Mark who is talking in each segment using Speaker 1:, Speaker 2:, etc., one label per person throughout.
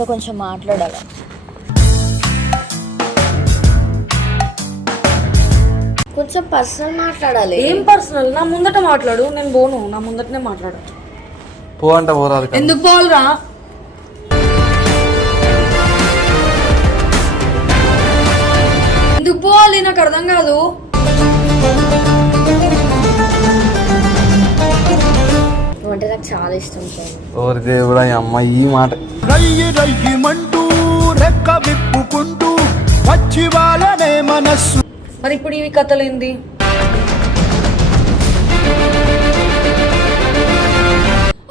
Speaker 1: నీతో కొంచెం మాట్లాడాలి? కొంచెం పర్సనల్ మాట్లాడాలి.
Speaker 2: ఏం పర్సనల్ నా ముందట మాట్లాడు నేను పోను. నా ముందటనే మాట్లాడు.
Speaker 3: పో అంట పోరాదు.
Speaker 2: ఎందుకు పోవాలరా? ఎందుకు పోవాలి? నాకు అర్థం కాదు.
Speaker 1: నువ్వంటే నాకు చాలా ఇష్టం
Speaker 3: ఓరి దేవుడా అమ్మ ఈ మాట.
Speaker 4: రయ్యి రయ్యిమంటూ రెక్క విప్పుకుంటూ వచ్చి వాళ్ళనే మనస్సు.
Speaker 2: మరి ఇప్పుడు ఇవి కథలు ఏంది?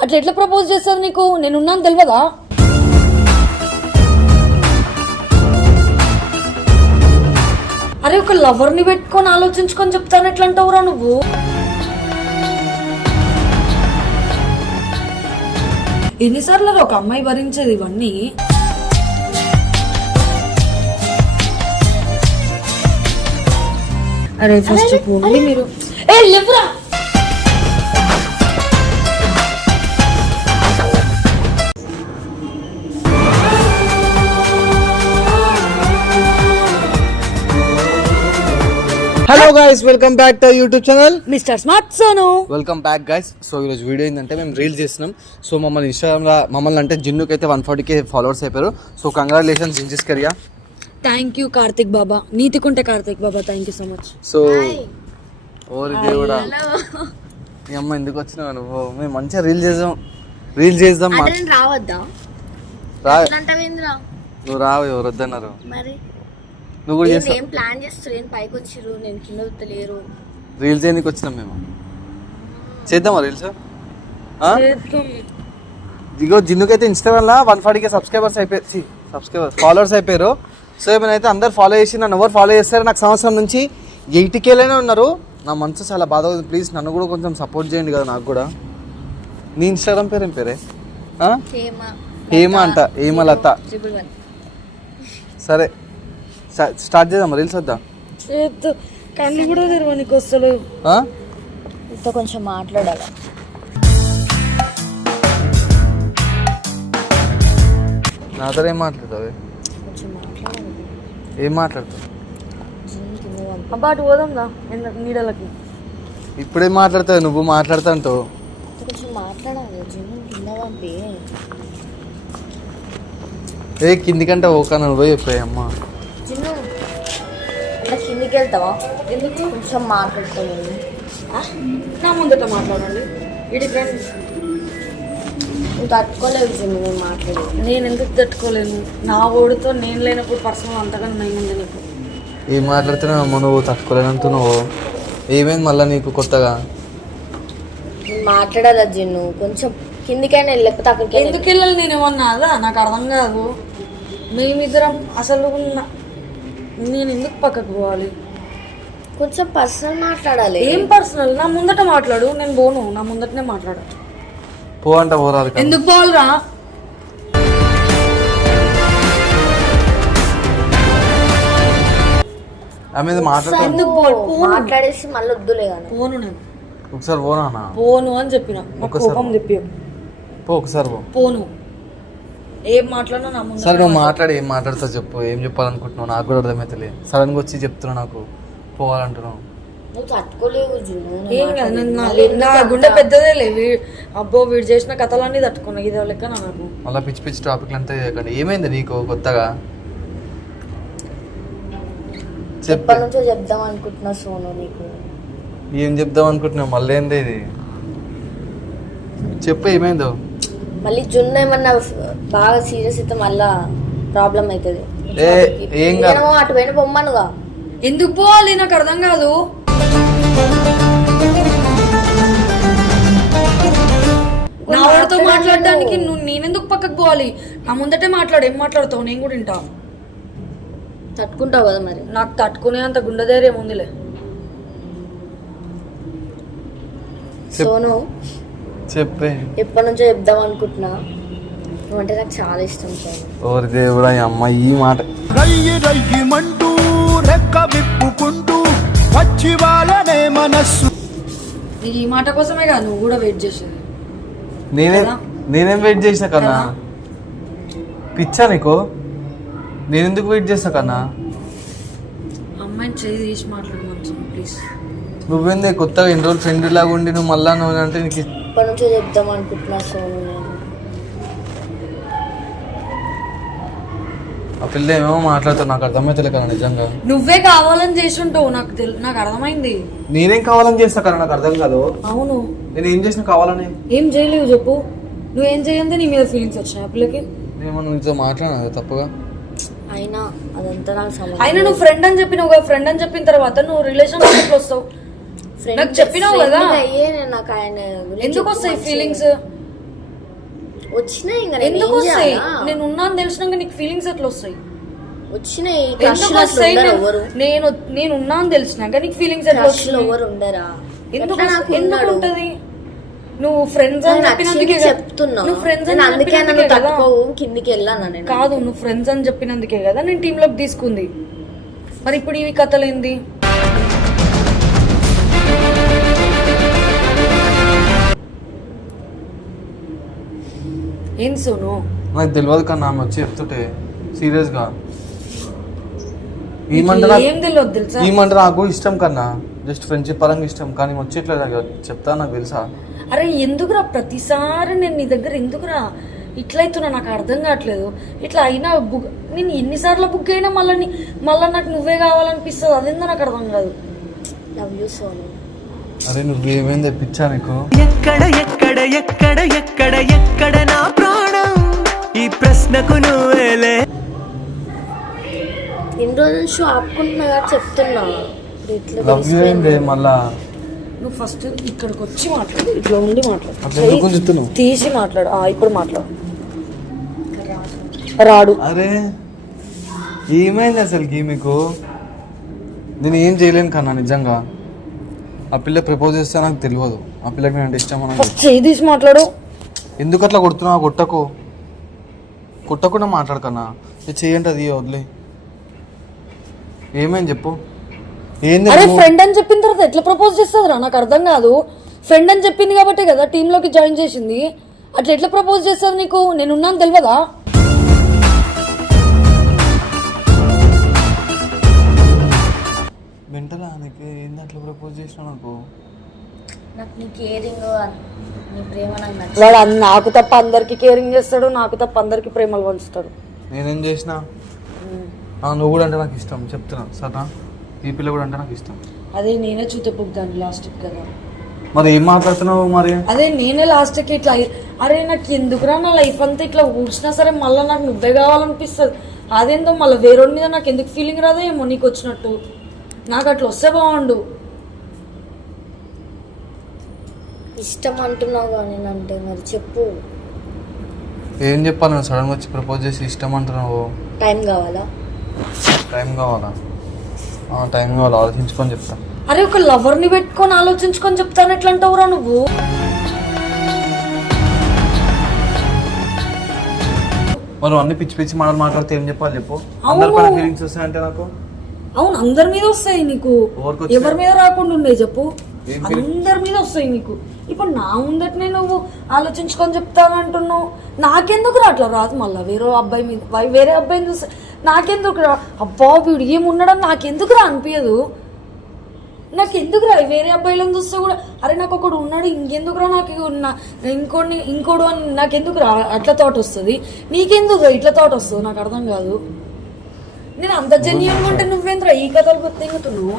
Speaker 2: అట్లా ఎట్లా ప్రపోజ్ చేస్తారు నీకు? నేను ఉన్నాను తెలియదా అరే ఒక లవర్ని పెట్టుకొని ఆలోచించుకొని చెప్తాను ఎట్లా అంటావురా నువ్వు? ఎన్నిసార్లు ఒక అమ్మాయి భరించేది ఇవన్నీ? అరే ఫస్ట్ మీరు. ఏ లేవురా.
Speaker 3: Hello guys welcome back to YouTube channel
Speaker 2: mister smart Sonu
Speaker 3: welcome back guys so ఈరోజు వీడియో ఏంటంటే మేము రీల్స్ చేస్తున్నాం. సో మమ్మల్ని ఇన్స్టాగ్రామ్లో మమ్మల్ని అంటే జిన్నుకి అయితే వన్ ఫార్టీకే ఫాలోవర్స్ అయిపోయారు. సో కంగ్రాచులేషన్స్ జింజిస్ కరియా
Speaker 2: thank you Karthik Baba నీతికుంటే Karthik Baba thank you so much
Speaker 3: so ఓరి దేవుడా. ఈ అమ్మ ఎందుకు వచ్చినావు నువ్వు? మేము మంచిగా రీల్ చేద్దాం రీల్ చేద్దాం మా-
Speaker 1: రావద్దా?
Speaker 3: రా నువ్వు రావు ఎవరు వద్దన్నారు?
Speaker 1: మరి?
Speaker 3: నువ్వు కూడా
Speaker 1: ఏం ప్లాన్ చేస్తారు? ఏం పైకి వచ్చిర్రు? నేను కింద
Speaker 3: రీల్స్ చేయడానికి వచ్చినాం మేము? చేద్దామా రీల్స్? ఇగో జిన్నుకైతే ఇన్స్టాగ్రామ్లో వన్ ఫార్టీకే సబ్స్క్రైబర్స్ అయిపోయి సబ్స్క్రైబర్ ఫాలోవర్స్ అయిపోయారు. సో ఏమైనా అందరు ఫాలో చేసి నన్ను ఎవరు ఫాలో చేస్తారు నాకు సంవత్సరం నుంచి ఎయిటీ కేలోనే ఉన్నారు. నా మనసు చాలా బాధ అవుతుంది. ప్లీజ్ నన్ను కూడా కొంచెం సపోర్ట్ చేయండి కదా నాకు కూడా. నీ ఇన్స్టాగ్రామ్ పేరు ఏం పేరే?
Speaker 1: హేమ.
Speaker 3: హేమ అంట. Hemalatha
Speaker 1: triple one.
Speaker 3: సరే. స్టార్ట్ చేద్దాం రీల్స్ వద్దాం?
Speaker 2: కళ్ళు కూడా తెరవ నీకు వస్తలేవు
Speaker 3: ఆ?
Speaker 1: నీతో కొంచెం మాట్లాడాలి?
Speaker 3: నాతో ఏం మాట్లాడతావు?
Speaker 1: కొంచెం మాట్లాడాలి?
Speaker 3: ఏం మాట్లాడతావు?
Speaker 2: అబ్బా అటు పోదాం దా ఎండ- నీడలకి.
Speaker 3: ఇప్పుడేం మాట్లాడతావు? నువ్వు మాట్లాడుతాంటావు.
Speaker 1: నీతో కొంచెం మాట్లాడాలి. జిమ్ కింద పంపి
Speaker 3: ఏ కిందికంటే ఓకా పోయి చెప్పాయి అమ్మ.
Speaker 1: కిందికి వెళ్తావా ఎందుకు? కొంచెం మాట్లాడుతాను
Speaker 2: నా ముందట మాట్లాడండి. ఇటు.
Speaker 1: నువ్వు తట్టుకోలేవు నేను మాట్లాడేది.
Speaker 2: నేను ఎందుకు తట్టుకోలేను? నా ఓడితో నేను లేనప్పుడు పర్సనల్ అంతగా నయ్యింది నీకు.
Speaker 3: ఏం మాట్లాడుతున్నావు అమ్మ నువ్వు? తట్టుకోలేనంటున్నావు. ఏమైంది మళ్ళీ నీకు కొత్తగా?
Speaker 1: మాట్లాడాలి జిన్ను? కొంచెం కిందికైనా వెళ్ళి, లేకపోతే అక్కడికి.
Speaker 2: ఎందుకు వెళ్ళాలి నేను ఏమన్నా అదా నాకు అర్థం కాదు. మేమిద్దరం అసలు ఉన్న నేను ఎందుకు పక్కకు పోవాలి?
Speaker 1: కొంచెం పర్సనల్ మాట్లాడాలి.
Speaker 2: ఏం పర్సనల్ నా ముందట మాట్లాడు నేను పోను. నా ముందటనే మాట్లాడు.
Speaker 3: పో అంట పోరాదు.
Speaker 2: ఎందుకు పోవాలరా?
Speaker 3: ఆమె మీద మాట్లాడుతా
Speaker 2: ఎందుకు పోవాలి పోను.
Speaker 1: మాట్లాడేసి మళ్ళీ వద్దులే కానీ.
Speaker 2: పోను నేను.
Speaker 3: ఒకసారి పోనా
Speaker 2: పోను అని చెప్పిన. నాకు
Speaker 3: ఒక్కసారి
Speaker 2: కోపం తెప్పి
Speaker 3: పో ఒకసారి పో.
Speaker 2: పోను. ఏం మాట్లాడినా నా ముందు
Speaker 3: సరే నువ్వు మాట్లాడి ఏం మాట్లాడుతావు చెప్పు ఏం చెప్పాలనుకుంటున్నావు? నాకు కూడా అర్థమవుతలే సడన్గా వచ్చి చెప్తున్నావు నాకు. పోవాలంటున్నావు.
Speaker 1: నువ్వు తట్టుకోలేవు జిన్ను నువ్వు
Speaker 2: ఏం కాదు
Speaker 1: మాట్లాడు.
Speaker 2: నేను నా- గుండె పెద్దదే లే. వీ- అబ్బో వీడు చేసిన కథలన్నీ తట్టుకున్నా ఇదే లెక్క నాకు?
Speaker 3: మళ్ళీ పిచ్చి పిచ్చి టాపిక్లు అంతా చేయకండి. ఏమైంది నీకు కొత్తగా? చెప్పు.
Speaker 1: ఎప్పటి నుంచో చెప్దాం అనుకుంటున్నా సోను నీకు.
Speaker 3: ఏం చెప్దాం అనుకుంటున్నావు? మళ్ళీ ఏంది ఇది? చెప్పు ఏమైందో?
Speaker 1: మళ్ళీ జున్ను ఏమన్నా బాగా సీరియస్ అయితే మళ్ళా ప్రాబ్లం అవుతుంది.
Speaker 3: ఏ కాదు.
Speaker 1: అటు పోయిన పొమ్మనుగా
Speaker 2: ఎందుకు పోవాలి? నాకు అర్థం కాదు. నా వాడితో మాట్లాడడానికి నువ్వు నేనెందుకు పక్కకు పోవాలి? నా ముందటే మాట్లాడు. ఏం మాట్లాడతావు? నేను కూడా వింటా.
Speaker 1: తట్టుకుంటావు కదా మరి?
Speaker 2: నాకు తట్టుకునే అంత గుండె ధైర్యం ఉందిలే.
Speaker 1: సోను
Speaker 3: చెప్పే.
Speaker 1: ఎప్పటి నుంచో చెప్దాం అనుకుంటున్నా. నువ్వంటే నాకు చాలా ఇష్టం
Speaker 3: ఓరి దేవుడా ఈ అమ్మ ఈ మాట.
Speaker 4: రయ్యి రయ్యిమంటూ రెక్క విప్పుకుంటూ వచ్చి వాళ్ళనే మనస్సు.
Speaker 2: నీకు ఈ మాట కోసమే కాదు నువ్వు కూడా వెయిట్ చేసేది.
Speaker 3: నేనే? నేనేం వెయిట్ చేసిన కన్నా? పిచ్చా నీకు? నేను ఎందుకు వెయిట్ చేస్తా కన్నా?
Speaker 2: అమ్మాయిని చేయి తీసి మాట్లాడమని ప్లీజ్
Speaker 3: నువ్వేందే కొత్తగా ఎన్ని రోజులు ఫ్రెండ్ లాగా ఉండి నువ్వు మళ్ళా నువ్వు అంటే నీకు
Speaker 1: ఇప్పటి నుంచో చెప్దాం అనుకుంటున్నా సోను నేను.
Speaker 3: ఆ పిల్ల ఏమేమో మాట్లాడుతావు నాకు అర్థమైతే కదా నిజంగా.
Speaker 2: నువ్వే కావాలని చేసి ఉంటావు నాకు తెలు నాకు అర్థమైంది.
Speaker 3: నేనేం కావాలని చేస్తా కదా నాకు అర్థం కాదు.
Speaker 2: అవును.
Speaker 3: నేను ఏం చేసిన కావాలని.
Speaker 2: ఏం చేయలేవు చెప్పు. నువ్వేం చేయంతే నీ మీద ఫీలింగ్స్ వచ్చినాయి ఆ పిల్లకి?
Speaker 3: నేను నీతో మాట్లాడినా తప్పుగా?
Speaker 1: అయినా అదంతా నాకు
Speaker 2: అయినా నువ్వు ఫ్రెండ్ అని చెప్పినావు కదా ఫ్రెండ్ అని చెప్పిన తర్వాత నువ్వు రిలేషన్షిప్ వస్తావు. నాకు చెప్పినావు కదా.
Speaker 1: గా అయ్యే నేను నాకు ఆయన
Speaker 2: ఎందుకు వస్తాయి ఫీలింగ్స్
Speaker 1: వచ్చినాయి ఇంకా
Speaker 2: ఎందుకు వస్తాయి? నేను ఉన్నాను తెలిసినాక నీకు ఫీలింగ్స్ ఎట్లా వస్తాయి?
Speaker 1: వచ్చినాయి
Speaker 2: ఎందుకు వస్తాయి? నేను- నేను నేను ఉన్నాను తెలిసినాక నీకు ఫీలింగ్స్ ఎట్లా వస్తాయి?
Speaker 1: ఎవరు ఉండరా?
Speaker 2: ఎందుకు ఎందుకు? ఉంటది? నువ్వు ఫ్రెండ్స్ అని చెప్పినందుకే
Speaker 1: చెప్తున్నా.
Speaker 2: నువ్వు ఫ్రెండ్స్ అని
Speaker 1: అందుకే నన్ను తట్టుకోవు కిందికి వెళ్ళాను నేను
Speaker 2: కాదు నువ్వు ఫ్రెండ్స్ అని చెప్పినందుకే కదా. నేను టీమ్లోకి తీసుకుంది. మరి ఇప్పుడు ఈ కథలు ఏం సోను?
Speaker 3: నాకు తెలియదు కన్నా ఆమె వచ్చి చెప్తుంటే సీరియస్గా. నాకు
Speaker 2: ఏం తెలియదు తెలుసా?
Speaker 3: ఈమంటే నాకు ఇష్టం కన్నా జస్ట్ ఫ్రెండ్షిప్ పరంగా ఇష్టం కానీ వచ్చేట్లేదు నాకు చెప్తా నాకు తెలుసా?
Speaker 2: అరే ఎందుకురా? ప్రతిసారి నేను నీ దగ్గర ఎందుకురా? ఇట్లయితున్నా నాకు అర్థం కావట్లేదు. ఇట్లా అయినా బుక్ నేను ఎన్నిసార్లు బుక్ అయినా మళ్ళీ మళ్ళీ నాకు నువ్వే కావాలనిపిస్తుంది. అదేందో నాకు అర్థం కాదు.
Speaker 1: లవ్ యూ సోను
Speaker 3: అరే నువ్వు ఏమైంది తెప్పించా నీకు?
Speaker 5: ఎక్కడ ఎక్కడ ఎక్కడ ఎక్కడ ఎక్కడ నా ప్రాణం? ఈ ప్రశ్నకు నువ్వేలే
Speaker 1: ఇన్ని రోజుల నుంచి ఆపుకుంటున్నా చెప్తున్నా.
Speaker 3: లవ్ యూ ఏంది? మళ్ళా
Speaker 2: నువ్వు ఫస్ట్ ఇక్కడికి వచ్చి మాట్లాడు. ఇట్లా ఉండి మాట్లాడు.
Speaker 3: ఎందుకు చెప్తున్నావు
Speaker 2: తీసి మాట్లాడు. ఆ, ఇప్పుడు మాట్లాడు. రాడు.
Speaker 3: అరే ఏమైంది అసలుకి మీకు? నేను ఏం చేయలేను కన్నా నిజంగా. ఆ పిల్ల ప్రపోజ్ చేస్తే నాకు తెలియదు ఆ పిల్లకి నేను అంటే ఇష్టం అని
Speaker 2: చేయి తీసి మాట్లాడు.
Speaker 3: ఎందుకు అట్లా కొడుతున్నావు? కొట్టకు. కొట్టకుండా మాట్లాడకన్నా చేయండి అది వదిలే. ఏమైంది చెప్పు. ఏంది
Speaker 2: అరే? ఫ్రెండ్ అని చెప్పిన తర్వాత ఎట్లా ప్రపోజ్ చేస్తుందిరా నాకు అర్థం కాదు. ఫ్రెండ్ అని చెప్పింది కాబట్టి కదా టీమ్లోకి జాయిన్ చేసింది. అట్లా ఎట్లా ప్రపోజ్ చేస్తుంది నీకు? నేను ఉన్నాను తెలియదా?
Speaker 3: మెంటలా నీకు ఏంది అట్లా ప్రపోజ్ చేసినా నాకు
Speaker 1: నాకు నీ కేరింగ్ నీ ప్రేమ నాకు నచ్చింది.
Speaker 2: వాడు అన్- నాకు తప్ప అందరికి కేరింగ్ చేస్తాడు నాకు తప్ప అందరికి ప్రేమలు పంచుతాడు.
Speaker 3: నేనేం చేసినా? ఆ, నువ్వు కూడా అంటే నాకు ఇష్టం చెప్తున్నా సరేనా ఈ పిల్ల కూడా అంటే నాకు ఇష్టం.
Speaker 2: అదే నేనే చూతే పుగ్గాను లాస్ట్ కదా.
Speaker 3: మరి ఏం మాట్లాడుతున్నావు మరి?
Speaker 2: అదే నేనే లాస్ట్కి ఇట్లా అరే నాకు ఎందుకురా నా లైఫ్ అంతా ఇట్లా ఊడ్చినా సరే మళ్ళీ నాకు నువ్వే కావాలనిపిస్తుంది. అదేందో మళ్ళీ వేరేవాడి మీద నాకు ఎందుకు ఫీలింగ్ రాదో ఏమో నీకు వచ్చినట్టు. నాకు అట్లా వస్తే బాగుండు.
Speaker 1: ఇష్టం అంటున్నావు కానీ అంటే మరి చెప్పు.
Speaker 3: ఏం చెప్పాలి నువ్వు? సడన్గా వచ్చి ప్రపోజ్ చేసి ఇష్టం అంటున్నావు
Speaker 1: టైం కావాలా?
Speaker 3: టైం కావాలా? ఆ, టైం కావాలా? ఆలోచించుకొని చెప్తా.
Speaker 2: అరే ఒక లవర్ని పెట్టుకొని ఆలోచించుకొని చెప్తాను. ఎట్లా అంటావురా నువ్వు?
Speaker 3: మరి అన్ని పిచ్చి పిచ్చి మాటలు మాట్లాడితే ఏం చెప్పాలి చెప్పు?
Speaker 2: అవును.
Speaker 3: అందరిపైన ఫీలింగ్స్ వస్తాయంటే నాకు?
Speaker 2: అవును అందరి మీద వస్తాయి నీకు? ఎవరి మీద రాకుండా ఉన్నాయి చెప్పు? అందరి మీద వస్తాయి నీకు. ఇప్పుడు నా ముందటనే నువ్వు ఆలోచించుకొని చెప్తానంటున్నావు నాకెందుకు అట్లా రాదు మళ్ళీ? వేరే అబ్బాయి మీద వేరే అబ్బాయిని చూస్తే నాకెందుకు రా? అబ్బా వీడు ఏమున్నాడని నాకెందుకు రా అనిపించదు నాకు ఎందుకు రా వేరే అబ్బాయిలను చూస్తే కూడా అరే నాకు ఒకడు ఉన్నాడు ఇంకెందుకురా నాకు ఇంకోడిని ఇంకోడు అని నాకెందుకు రా? అట్లా థాట్ వస్తుంది. నీకెందుకు ఇట్లా థాట్ వస్తుంది? నాకు అర్థం కాదు. నేను అంత జెన్యున్గా ఉంటే నువ్వేంద్రా ఈ కథలు బతింగుతున్నావు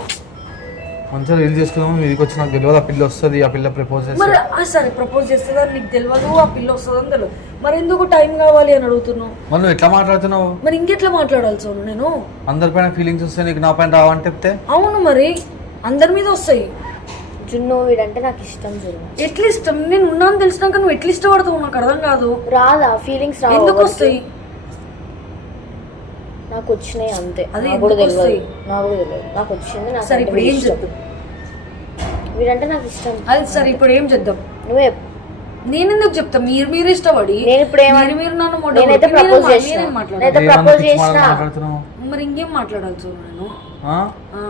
Speaker 3: మంచిగా రీల్ చేసుకుందాం? మీదకి వచ్చి నాకు తెలియదు. ఆ పిల్ల వస్తుంది ఆ పిల్ల ప్రపోజ్
Speaker 2: మరి ఆ సరే ప్రపోజ్ చేస్తుందని నీకు తెలియదు ఆ పిల్ల వస్తుందని తెలియదు. మరి ఎందుకు టైం కావాలి అని అడుగుతున్నావు?
Speaker 3: మరి నువ్వు ఎట్లా మాట్లాడుతున్నావు?
Speaker 2: మరి ఇంకెట్లా మాట్లాడాలి సోను నేను?
Speaker 3: అందరిపైన ఫీలింగ్స్ వస్తే నీకు నా పైన రావని చెప్తే?
Speaker 2: అవును మరి అందరి మీద వస్తాయి.
Speaker 1: జున్ను వీడంటే నాకు ఇష్టం జున్ను.
Speaker 2: ఎట్లా ఇష్టం? నేను ఉన్నాను తెలిసినాక నువ్వు ఎట్లా ఇష్టపడతావు? నాకు అర్థం కాదు.
Speaker 1: రాదా? ఫీలింగ్స్ రావు
Speaker 2: ఎందుకు? వస్తాయి?
Speaker 1: నాకు వచ్చినాయి అంతే
Speaker 2: అదే
Speaker 1: నాకు కూడా
Speaker 2: ఎందుకు
Speaker 1: తెలియదు? నాకు కూడా తెలియదు నాకు వచ్చింది నాకు
Speaker 2: సరే
Speaker 1: అంటే
Speaker 2: ఇప్పుడు ఏం. చెప్పు
Speaker 1: వీడంటే నాకు ఇష్టం
Speaker 2: అది సరే ఇప్పుడు ఏం చేద్దాం
Speaker 1: నువ్వే.
Speaker 2: నేను ఎందుకు చెప్తా మీరు మీరు ఇష్టపడి
Speaker 1: నేను ఇప్పుడు ఏమన్నా-
Speaker 2: మీరు నన్ను
Speaker 1: నేనైతే
Speaker 2: మా-
Speaker 1: చేసిన. నేనైతే.
Speaker 3: మాట్లాడుతున్నావు
Speaker 2: మరి ఇంకేం మాట్లాడాలి చూడు నేను
Speaker 3: ఆ?
Speaker 2: ఆ.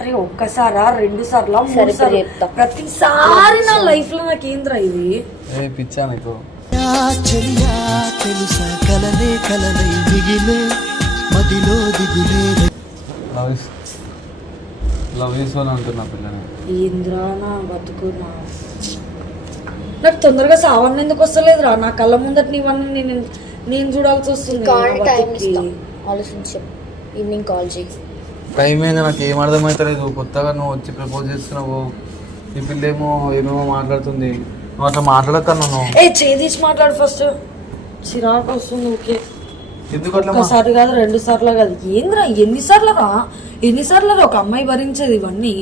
Speaker 2: అరే ఒక్కసారా రెండు సార్లా. ప్రతిసారి నా లైఫ్లో నాకేంద్రా ఇది
Speaker 3: ఏ పిచ్చా నీకు
Speaker 4: చెలియా తెలుసా? కలలే కలలై మిగిలే మదిలో దిగులే
Speaker 3: లవ్ అంటున్నా పిల్లని
Speaker 2: ఏంద్రా నా నాకు తొందరగా సావన్న ఎందుకు వస్తలేదురా? నా కళ్ళ ముందట నీవన్నీ నేను నేను చూడాల్సి వస్తుంది
Speaker 1: కాల్ టైం. ఇస్తాం. ఆలోచించు. ఈవినింగ్ కాల్ చేయి.
Speaker 3: టైం ఏంది? నాకు ఏం అర్థమవుతలేదు కొత్తగా నువ్వు వచ్చి ప్రపోజ్ చేస్తున్నావు. ఈ పిల్ల ఏమో ఏమేమో మాట్లాడుతుంది. నువ్వు అట్లా మాట్లాడకన్నా నువ్వు.
Speaker 2: ఏ చేదీసి మాట్లాడు ఫస్ట్ చిరాకు వస్తుంది ఓకే ఒకసారి కాదు రెండు సార్లు కాదు. ఏంద్రా ఎన్నిసార్లు రా ఎన్నిసార్లు ఒక అమ్మాయి భరించేది ఇవన్నీ?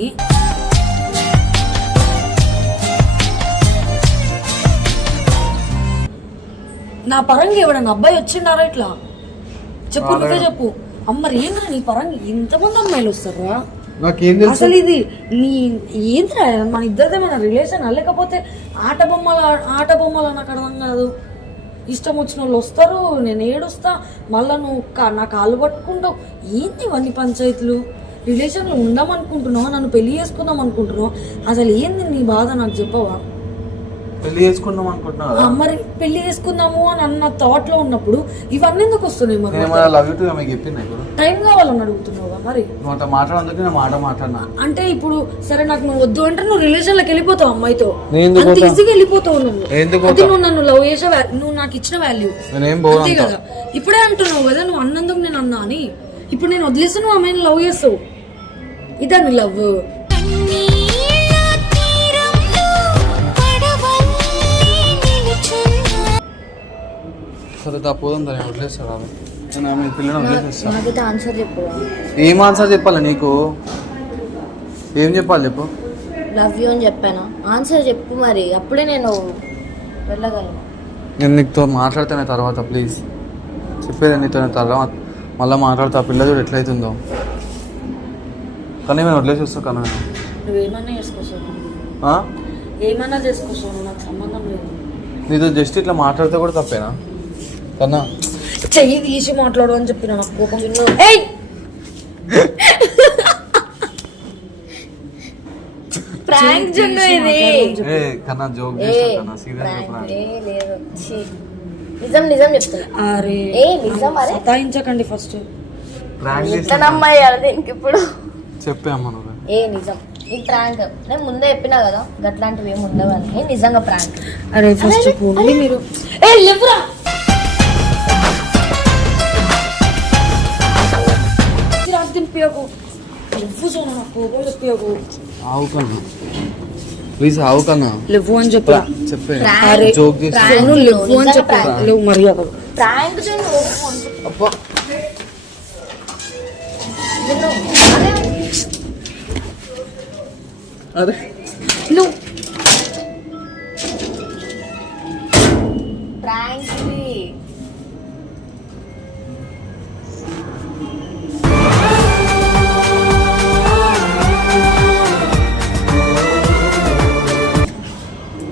Speaker 2: నా పరంగా ఎవడన్నా అబ్బాయి వచ్చిండారా ఇట్లా? చెప్పు నువ్వే చెప్పు. అమ్మ ఏంద్రా నీ పరంగా ఇంతమంది అమ్మాయిలు వస్తారా?
Speaker 3: నాకేం తెలుసు?
Speaker 2: అసలు ఇది నీ ఏంద్రా? మన ఇద్దరిదే మన రిలేషన్ లేకపోతే ఆట బొమ్మల ఆట బొమ్మలు నాకు అర్థం కాదు. ఇష్టం వచ్చిన వాళ్ళు వస్తారు నేను ఏడుస్తా మళ్ళా నువ్వు కా- నా కాళ్ళు పట్టుకుంటావు. ఏంది ఇవన్నీ పంచాయతీలు? రిలేషన్లో ఉందాం అనుకుంటున్నావు నన్ను పెళ్ళి చేసుకుందాం అనుకుంటున్నావు అసలు ఏంది నీ బాధ నాకు చెప్పవా?
Speaker 3: పెళ్ళి చేసుకుందాం అనుకుంటున్నా కదా?
Speaker 2: మరి పెళ్ళి చేసుకుందాము అని అన్న థాట్లో ఉన్నప్పుడు ఇవన్నీ ఎందుకు వస్తున్నాయి మరి?
Speaker 3: నేను ఏమైనా లవ్ యూ టూ మీకు చెప్పింది ఇప్పుడు?
Speaker 2: టైం కావాలని అడుగుతున్నావుగా మరి.
Speaker 3: నువ్వు అట్లా మాట్లాడందుకు నేను మాట మాట్లాడినా?
Speaker 2: అంటే ఇప్పుడు సరే నాకు నువ్వు వద్దు అంటే నువ్వు రిలేషన్లోకి వెళ్ళిపోతావు అమ్మాయితో.
Speaker 3: నేను ఎందుకు
Speaker 2: అంత
Speaker 3: పోతా?
Speaker 2: ఈజీగా వెళ్ళిపోతావు నువ్వు.
Speaker 3: ఎందుకు
Speaker 2: అది నువ్వు నన్ను లవ్ చేసే va- నువ్వు నాకు ఇచ్చిన వాల్యూ
Speaker 3: నేనేం పోను
Speaker 2: అంతే
Speaker 3: అంత.
Speaker 2: కదా. ఇప్పుడే అంటున్నావు కదా నువ్వు అన్నందుకు నేను అన్నా అని. ఇప్పుడు నేను వదిలేసి నువ్వు అమ్మాయిని లవ్ చేస్తావు. ఇదాన్ని లవ్
Speaker 3: సరే తప్పదు దాన్ని వదిలేస్తాడు ఆమె నేను ఆమె పిల్లని వదిలేసేస్తా
Speaker 1: నాకైతే ఆన్సర్ చెప్పు.
Speaker 3: ఏం ఆన్సర్ చెప్పాలి నీకు? ఏం చెప్పాలి చెప్పు?
Speaker 1: లవ్ యూ అని చెప్పాను. ఆన్సర్ చెప్పు మరి. అప్పుడే నేను వెళ్ళగలను.
Speaker 3: నేను నీతో మాట్లాడితేనే తర్వాత ప్లీజ్ చెప్పేది నీతో తర్వాత మళ్ళీ మాట్లాడితే. ఆ పిల్ల చూడు ఎట్లయితుందో. కానీ మేము వదిలేసి వస్తా కన్నా నేను.
Speaker 2: నువ్వేమన్నా చేసుకోసావు
Speaker 3: ఆ?
Speaker 2: ఏమన్నా చేసుకోసావు నాకు సంబంధం లేదు.
Speaker 3: నీతో జస్ట్ ఇట్లా మాట్లాడితే కూడా తప్పేనా? కన్నా
Speaker 2: చెయ్యి తీసి మాట్లాడు అని చెప్పిన నాకు కోపం. ఏయ్!
Speaker 1: ప్రాంక్ జున్ను ఇది
Speaker 3: ఏ కన్నా జోక్
Speaker 1: ఏ
Speaker 3: చేస్తా కన్నా సీరియస్
Speaker 1: prank. ఏ లేదు. ఛీ. నిజం నిజం చెప్తున్నా.
Speaker 2: అరే
Speaker 1: ఏ నిజం అరే.
Speaker 2: సతాయించకండి ఫస్ట్.
Speaker 3: ప్రాంక్ చేస్తా
Speaker 1: నమ్మాలి దీనికి ఇప్పుడు?
Speaker 3: చెప్పే అమ్మ నువ్వు.
Speaker 1: ఏ నిజం. ఈ ప్రాంక్. నేను ముందే చెప్పినా కదా గట్లాంటివి ఏమి ఉండవని ఏ నిజంగా ప్రాంక్.
Speaker 2: అరే ఫస్ట్ పోండి మీరు. ఏ లేవురా లేవు సోను నాకు కోపం తెప్పియకు
Speaker 3: ఆవు కన్నా ప్లీజ్ ఆవు కన్నా
Speaker 2: లేవు అని చెప్పి
Speaker 3: చెప్పే
Speaker 2: అరే
Speaker 3: జోక్ చేస్తా
Speaker 1: Prank.
Speaker 2: సోను లేవు అని
Speaker 1: నిజంగా
Speaker 2: చెప్పి
Speaker 1: prank.
Speaker 2: లేవు మర్యాద
Speaker 1: ప్రాంక్ జున్ను
Speaker 3: అబ్బా
Speaker 1: జున్ను అరే
Speaker 3: అరే
Speaker 2: నువ్వు
Speaker 1: ప్రాంక్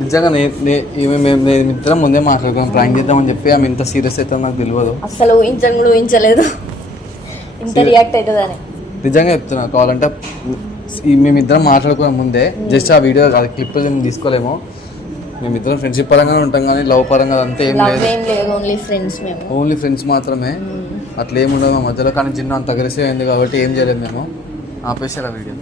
Speaker 3: నిజంగా మేము నేను ఇద్దరం ముందే మాట్లాడుకున్నాం. ప్రాంక్ చేద్దామని చెప్పి ఆమె ఇంత సీరియస్ అయితే నాకు తెలియదు
Speaker 1: అసలు ఊహించను కూడా ఊహించలేదు. ఇంత రియాక్ట్ అవుతుందని
Speaker 3: నిజంగా చెప్తున్నా కావాలంటే ఈ మేమిద్దరం మాట్లాడుకునే ముందే జస్ట్ ఆ వీడియో అది క్లిప్ మేము తీసుకోలేము. మేమిద్దరం ఫ్రెండ్షిప్ పరంగానే ఉంటాం కానీ లవ్ పరంగా అంతా
Speaker 1: ఏం లేదు. ఓన్లీ ఫ్రెండ్స్ మేము.
Speaker 3: ఓన్లీ ఫ్రెండ్స్ మాత్రమే. అట్లా ఏమి ఉండదు మా మధ్యలో కానీ చిన్న అంత అగ్రెసివ్ అయింది కాబట్టి ఏం చేయలేదు మేము. ఆపేసారు ఆ వీడియో.